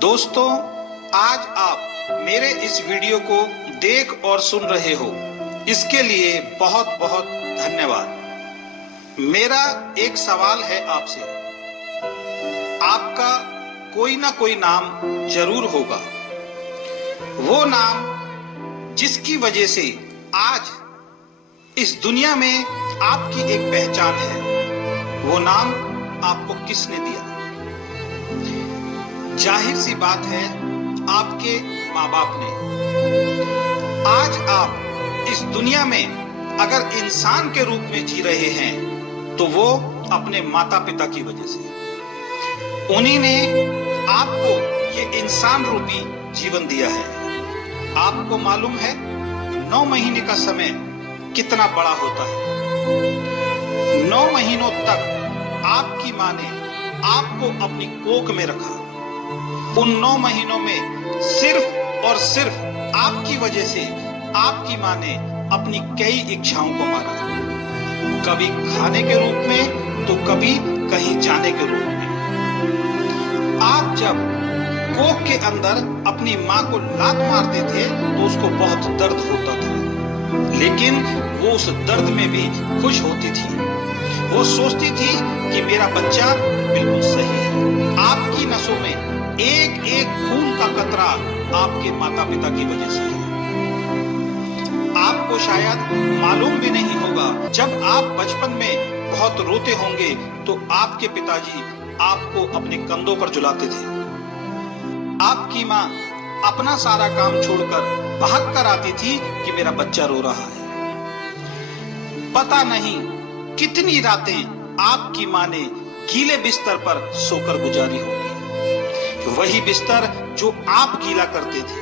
दोस्तों, आज आप मेरे इस वीडियो को देख और सुन रहे हो, इसके लिए बहुत बहुत धन्यवाद। मेरा एक सवाल है आपसे। आपका कोई ना कोई नाम जरूर होगा। वो नाम जिसकी वजह से आज इस दुनिया में आपकी एक पहचान है। वो नाम आपको किसने दिया? जाहिर सी बात है, आपके माँ बाप ने। आज आप इस दुनिया में अगर इंसान के रूप में जी रहे हैं तो वो अपने माता पिता की वजह से। उन्हीं ने आपको ये इंसान रूपी जीवन दिया है। आपको मालूम है 9 महीने का समय कितना बड़ा होता है। 9 महीनों तक आपकी माँ ने आपको अपनी कोख में रखा। उन 9 महीनों में सिर्फ और सिर्फ आपकी वजह से आपकी माँ ने अपनी कई इच्छाओं को मारा, कभी खाने के रूप में तो कभी कहीं जाने के रूप में। आप जब कोख के अंदर अपनी माँ को लात मारते थे तो उसको बहुत दर्द होता था, लेकिन वो उस दर्द में भी खुश होती थी। वो सोचती थी कि मेरा बच्चा बिल्कुल सही है। आपकी नसों में एक एक खून का कतरा आपके माता पिता की वजह से है। आपको शायद मालूम भी नहीं होगा, जब आप बचपन में बहुत रोते होंगे तो आपके पिताजी आपको अपने कंधों पर झुलाते थे। आपकी माँ अपना सारा काम छोड़कर भाग कर आती थी कि मेरा बच्चा रो रहा है। पता नहीं कितनी रातें आपकी माँ ने गीले बिस्तर पर सोकर गुजारी होगी। वही बिस्तर जो आप गीला करते थे,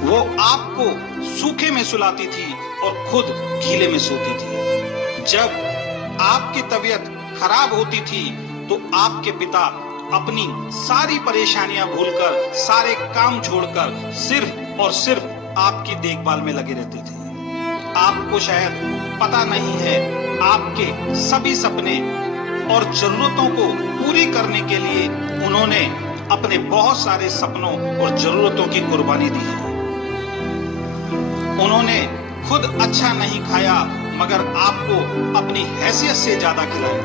वो आपको सूखे में सुलाती थी और खुद गीले में सोती थी। जब आपकी तबीयत खराब होती थी तो आपके पिता अपनी सारी परेशानियां भूलकर, सारे काम छोड़कर सिर्फ और सिर्फ आपकी देखभाल में लगे रहते थे। आपको शायद पता नहीं है, आपके सभी सपने और जरूरतों को पूरी करने के लिए उन्होंने अपने बहुत सारे सपनों और जरूरतों की कुर्बानी दी है। उन्होंने खुद अच्छा नहीं खाया मगर आपको अपनी हैसियत से ज्यादा खिलाया।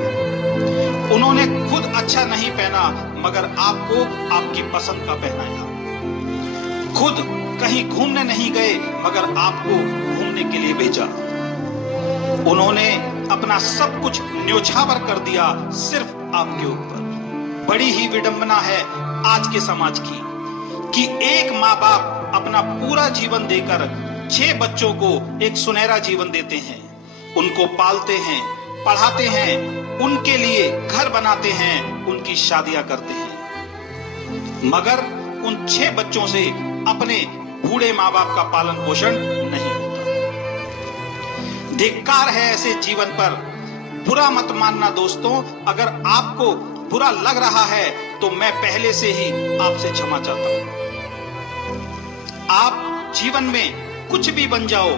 उन्होंने खुद अच्छा नहीं पहना मगर आपको आपकी पसंद का पहनाया। खुद कहीं घूमने नहीं गए मगर आपको घूमने के लिए भेजा। उन्होंने अपना सब कुछ न्योछावर कर दिया सिर्फ आपके ऊपर। बड़ी ही विडंबना है आज के समाज की कि एक माँ बाप अपना पूरा जीवन देकर 6 बच्चों को एक सुनहरा जीवन देते हैं। उनको पालते हैं, पढ़ाते हैं, उनके लिए घर बनाते हैं, उनकी शादियां करते हैं, मगर उन 6 बच्चों से अपने बूढ़े माँ बाप का पालन पोषण नहीं होता। धिक्कार है ऐसे जीवन पर। बुरा मत मानना दोस्तों, अगर आपको बुरा लग रहा है तो मैं पहले से ही आपसे क्षमा चाहता हूं। आप जीवन में कुछ भी बन जाओ,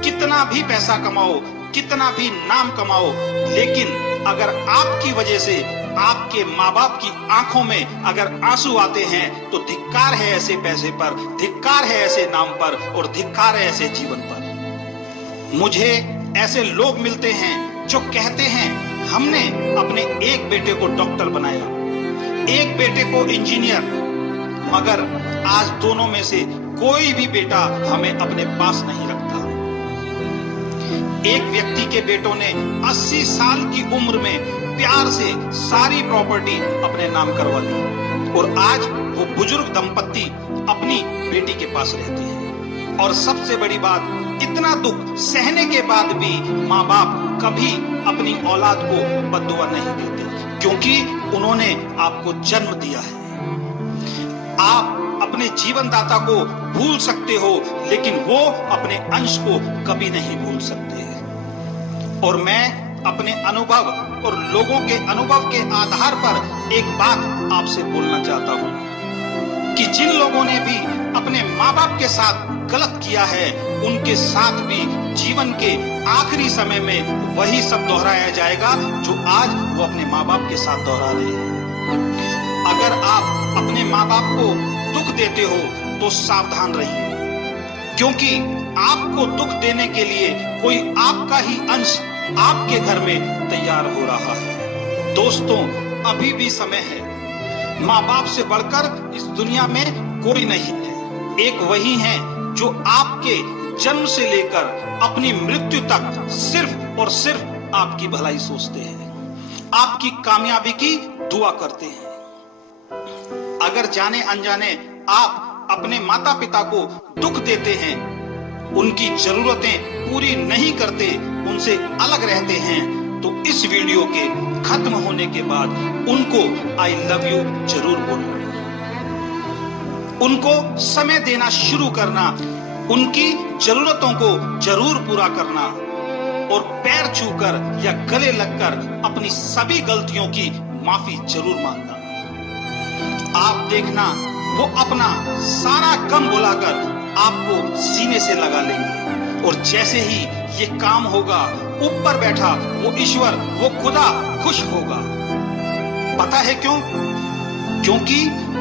कितना भी पैसा कमाओ, कितना भी नाम कमाओ, लेकिन अगर आपकी वजह से आपके माँ बाप की आंखों में अगर आंसू आते हैं तो धिक्कार है ऐसे पैसे पर, धिक्कार है ऐसे नाम पर और धिक्कार है ऐसे जीवन पर। मुझे ऐसे लोग मिलते हैं जो कहते हैं हमने अपने एक बेटे को डॉक्टर बनाया, एक बेटे को इंजीनियर, मगर आज दोनों में से कोई भी बेटा हमें अपने पास नहीं रखता। एक व्यक्ति के बेटों ने 80 साल की उम्र में प्यार से सारी प्रॉपर्टी अपने नाम करवा ली और आज वो बुजुर्ग दंपत्ति अपनी बेटी के पास रहते हैं। और सबसे बड़ी बात, इतना दुख सहने के बाद भी माँ बाप कभी अपनी औलाद को बद्दुआ नहीं देते, क्योंकि उन्होंने आपको जन्म दिया है। आप अपने जीवन दाता को भूल सकते हो, लेकिन वो अपने अंश को कभी नहीं भूल सकते। और मैं अपने अनुभव और लोगों के अनुभव के आधार पर एक बात आपसे बोलना चाहता हूँ कि जिन लोगों ने भी अपने माँ बाप के साथ गलत किया है, उनके साथ भी जीवन के आखिरी समय में वही सब दोहराया जाएगा जो आज वो अपने माँ बाप के साथ दोहरा रहे हैं। अगर आप अपने माँ बाप को दुख देते हो तो सावधान रहिए, क्योंकि आपको दुख देने के लिए कोई आपका ही अंश आपके घर में तैयार हो रहा है। दोस्तों, अभी भी समय है। माँ बाप से बढ़कर इस दुनिया में कोई नहीं है। एक वही है जो आपके जन्म से लेकर अपनी मृत्यु तक सिर्फ और सिर्फ आपकी भलाई सोचते हैं, आपकी कामयाबी की दुआ करते हैं। अगर जाने अनजाने आप अपने माता पिता को दुख देते हैं, उनकी जरूरतें पूरी नहीं करते, उनसे अलग रहते हैं, तो इस वीडियो के खत्म होने के बाद उनको आई लव यू जरूर बोलो। उनको समय देना शुरू करना, उनकी जरूरतों को जरूर पूरा करना और पैर छूकर या गले लगकर अपनी सभी गलतियों की माफी जरूर मांगना। आप देखना, वो अपना सारा गम भुलाकर आपको सीने से लगा लेंगे और जैसे ही ये काम होगा, ऊपर बैठा वो ईश्वर, वो खुदा खुश होगा। पता है क्यों? क्योंकि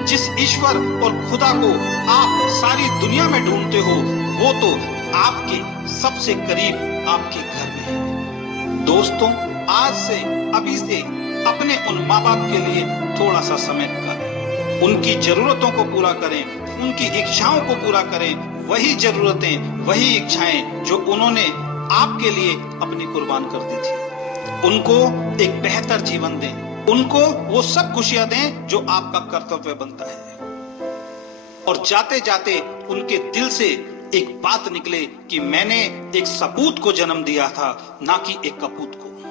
जिस ईश्वर और खुदा को आप सारी दुनिया में ढूंढते हो, वो तो आपके सबसे करीब आपके घर में है। दोस्तों, आज से, अभी से अपने उन माँ बाप के लिए थोड़ा सा समय निकालें, उनकी जरूरतों को पूरा करें, उनकी इच्छाओं को पूरा करें, वही जरूरतें, वही इच्छाएं जो उन्होंने आपके लिए अपनी कुर्बान कर दी थी। उनको एक बेहतर जीवन दें, उनको वो सब खुशियां दें जो आपका कर्तव्य बनता है। और जाते जाते उनके दिल से एक बात निकले कि मैंने एक सपूत को जन्म दिया था, ना कि एक कपूत को।